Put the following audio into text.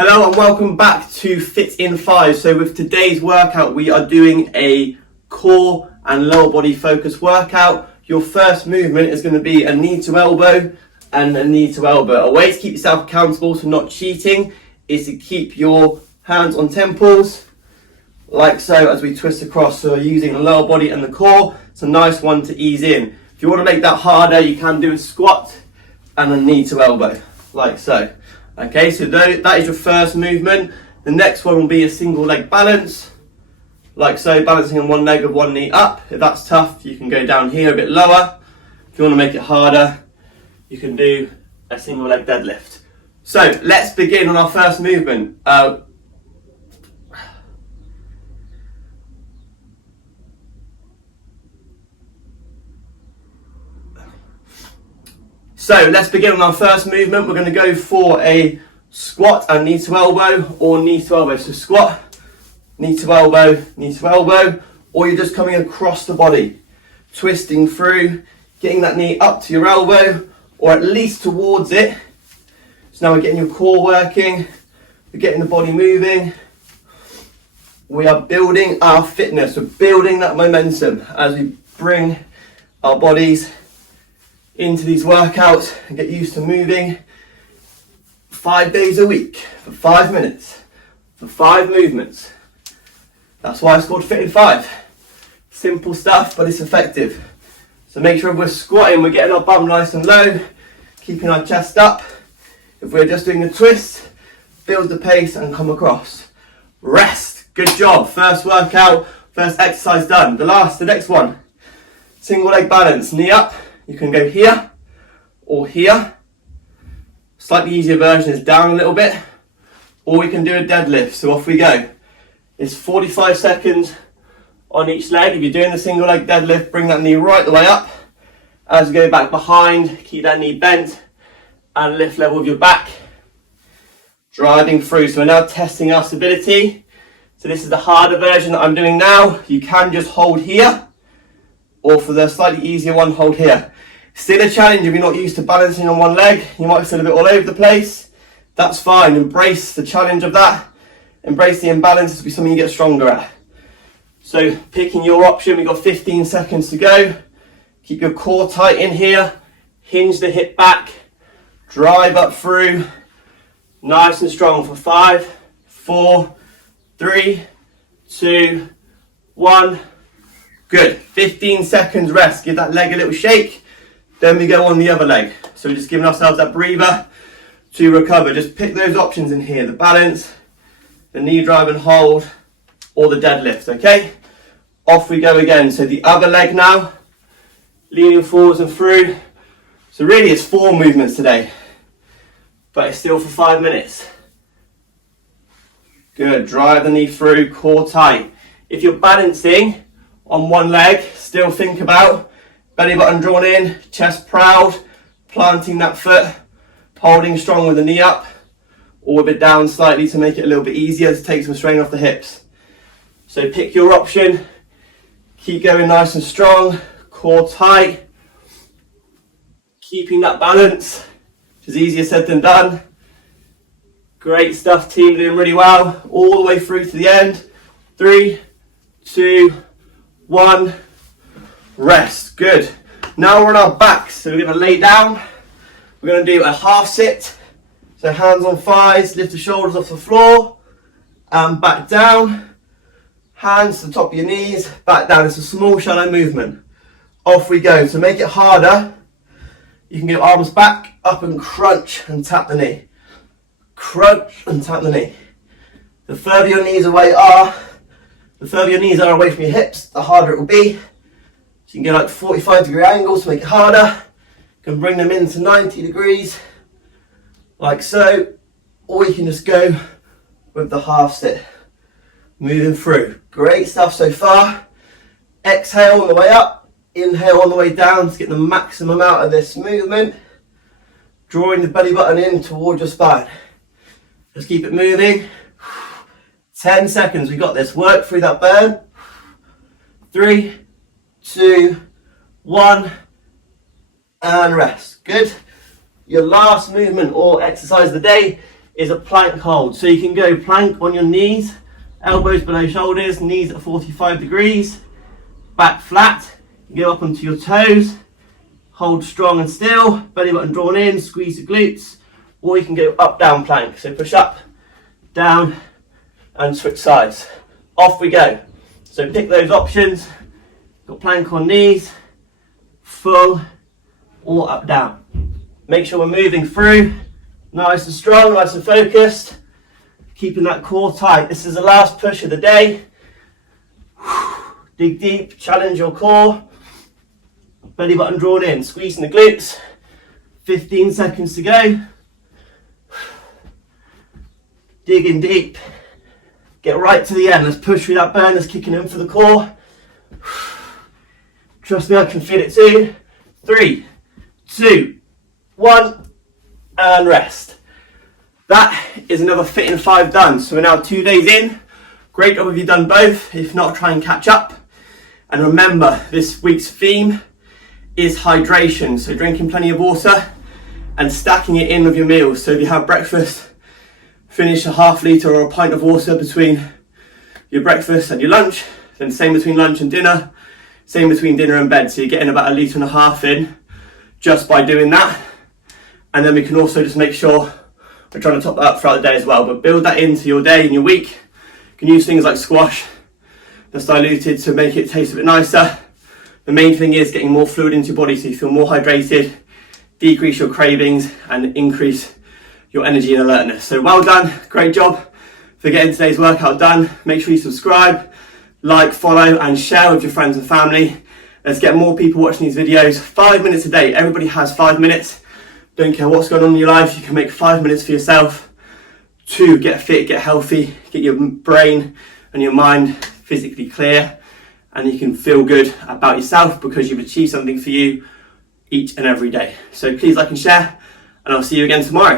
Hello and welcome back to Fit in 5. So with today's workout we are doing a core and lower body focus workout. Your first movement is going to be a knee to elbow and a knee to elbow. A way to keep yourself accountable to not cheating is to keep your hands on temples like so as we twist across. So using the lower body and the core. It's a nice one to ease in. If you want to make that harder, you can do a squat and a knee to elbow like so. Okay, so that is your first movement. The next one will be a single leg balance, like so, balancing on one leg with one knee up. If that's tough, you can go down here a bit lower. If you want to make it harder, you can do a single leg deadlift. So let's begin on our first movement. So let's begin on our first movement. We're going to go for a squat and knee to elbow or knee to elbow. So squat, knee to elbow, or you're just coming across the body, twisting through, getting that knee up to your elbow or at least towards it. So now we're getting your core working, we're getting the body moving. We are building our fitness, we're building that momentum as we bring our bodies into these workouts and get used to moving 5 days a week for 5 minutes for 5 movements. That's why it's called Fit in 5. Simple stuff, but it's effective. So make sure if we're squatting, we're getting our bum nice and low, keeping our chest up. If we're just doing a twist, build the pace and come across. Rest. Good job. First workout, first exercise done. The next one, single leg balance, knee up. You can go here or here. Slightly easier version is down a little bit. Or we can do a deadlift. So off we go. It's 45 seconds on each leg. If you're doing the single leg deadlift, bring that knee right the way up. As you go back behind, keep that knee bent and lift level with your back. Driving through. So we're now testing our stability. So this is the harder version that I'm doing now. You can just hold here. Or for the slightly easier one, hold here. Still a challenge if you're not used to balancing on one leg. You might feel a bit all over the place. That's fine. Embrace the challenge of that. Embrace the imbalance. This will be something you get stronger at. So picking your option, we've got 15 seconds to go. Keep your core tight in here. Hinge the hip back. Drive up through. Nice and strong for 5, 4, 3, 2, 1. Good. 15 seconds rest. Give that leg a little shake. Then we go on the other leg. So we're just giving ourselves that breather to recover. Just pick those options in here. The balance, the knee drive and hold, or the deadlift, okay? Off we go again. So the other leg now, leaning forwards and through. So really it's 4 movements today, but it's still for 5 minutes. Good. Drive the knee through, core tight. If you're balancing on one leg, still think about belly button drawn in, chest proud, planting that foot, holding strong with the knee up, or with it down slightly to make it a little bit easier to take some strain off the hips. So pick your option, keep going nice and strong, core tight, keeping that balance, which is easier said than done. Great stuff, team, doing really well, all the way through to the end. 3, 2, 1, rest. Good. Now we're on our backs, so we're going to lay down. We're going to do a half sit. So hands on thighs, lift the shoulders off the floor, and back down. Hands to the top of your knees, back down. It's a small, shallow movement. Off we go. To make it harder, you can go arms back, up and crunch and tap the knee. Crunch and tap the knee. The further your knees away are away from your hips, the harder it will be. So you can get like 45-degree angles to make it harder. You can bring them into 90 degrees, like so. Or you can just go with the half sit. Moving through. Great stuff so far. Exhale on the way up. Inhale on the way down to get the maximum out of this movement. Drawing the belly button in towards your spine. Just keep it moving. 10 seconds, we got this. Work through that burn. 3, 2, 1, and rest. Good. Your last movement or exercise of the day is a plank hold. So you can go plank on your knees, elbows below shoulders, knees at 45 degrees, back flat, you go up onto your toes, hold strong and still, belly button drawn in, squeeze the glutes, or you can go up, down plank. So push up, down, and switch sides. Off we go. So pick those options. Got plank on knees, full, or up, down. Make sure we're moving through, nice and strong, nice and focused, keeping that core tight. This is the last push of the day. Dig deep, challenge your core. Belly button drawn in, squeezing the glutes. 15 seconds to go. Digging deep. Get right to the end. Let's push through that burn that's kicking in for the core. Trust me, I can feel it too. 3, 2, 1, and rest. That is another fit in 5 done. So we're now 2 days in. Great job if you've done both. If not, try and catch up. And remember, this week's theme is hydration. So drinking plenty of water and stacking it in with your meals. So if you have breakfast, finish a half litre or a pint of water between your breakfast and your lunch. Then same between lunch and dinner. Same between dinner and bed. So you're getting about 1.5 litres in just by doing that. And then we can also just make sure we're trying to top that up throughout the day as well. But build that into your day and your week. You can use things like squash that's diluted to make it taste a bit nicer. The main thing is getting more fluid into your body so you feel more hydrated, decrease your cravings and increase your energy and alertness. So well done, great job for getting today's workout done. Make sure you subscribe, like, follow and share with your friends and family. Let's get more people watching these videos. 5 minutes a day, everybody has 5 minutes. Don't care what's going on in your life, you can make 5 minutes for yourself to get fit, get healthy, get your brain and your mind physically clear, and you can feel good about yourself because you've achieved something for you each and every day. So please like and share, and I'll see you again tomorrow.